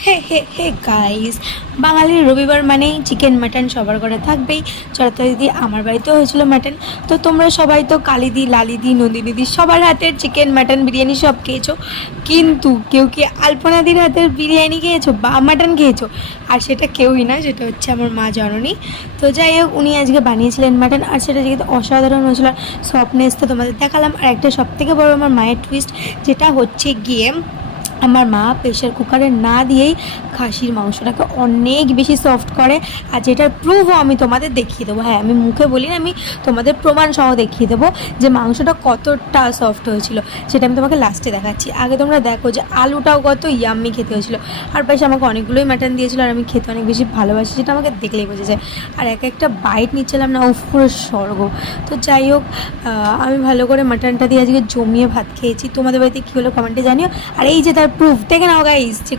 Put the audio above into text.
হে হে hey guys, বাঙালির রবিবার মানেই চিকেন মাটন সবার ঘরে থাকবেই। চড়াতা দিদি আমার বাড়িতেও হয়েছিল মাটন। তো তোমরা সবাই তো কালিদি, লালিদি, নন্দিনীদি সবার হাতের চিকেন মাটন বিরিয়ানি সব খেয়েছো, কিন্তু কেউ কি আলপনাদির হাতের বিরিয়ানি খেয়েছো বা মাটন খেয়েছো? আর সেটা কেউই না, সেটা হচ্ছে আমার মা জননী। তো যাই হোক, উনি আজকে বানিয়েছিলেন মাটন, আর সেটা যেহেতু অসাধারণ হয়েছিল। সফটনেস তো তোমাদের দেখালাম। আর একটা সবথেকে বড় আমার মায়ের টুইস্ট, যেটা হচ্ছে গিয়ে আমার মা প্রেশার কুকারে না দিয়েই খাসির মাংসটাকে অনেক বেশি সফট করে। আর যেটার প্রুফও আমি তোমাদের দেখিয়ে দেবো। হ্যাঁ, আমি মুখে বলি না, আমি তোমাদের প্রমাণ সহ দেখিয়ে দেবো যে মাংসটা কতটা সফট হয়েছিল। সেটা আমি তোমাকে লাস্টে দেখাচ্ছি। আগে তোমরা দেখো যে আলুটাও কত ইয়াম্মি খেতে হয়েছিল। আর পাশে আমাকে অনেকগুলোই মাটন দিয়েছিল, আর আমি খেতে অনেক বেশি ভালোবাসি, যেটা আমাকে দেখলেই বোঝা যায়। আর এক একটা বাইট নিচ্ছিলাম না, উফ, পুরো স্বর্গ। তো যাই হোক, আমি ভালো করে মাটনটা দিয়ে আজকে জমিয়ে ভাত খেয়েছি। তোমাদের বাড়িতে কী হলো কমেন্টে জানিও। আর এই যে তার প্রুফ দেখে নাও গাইস, যে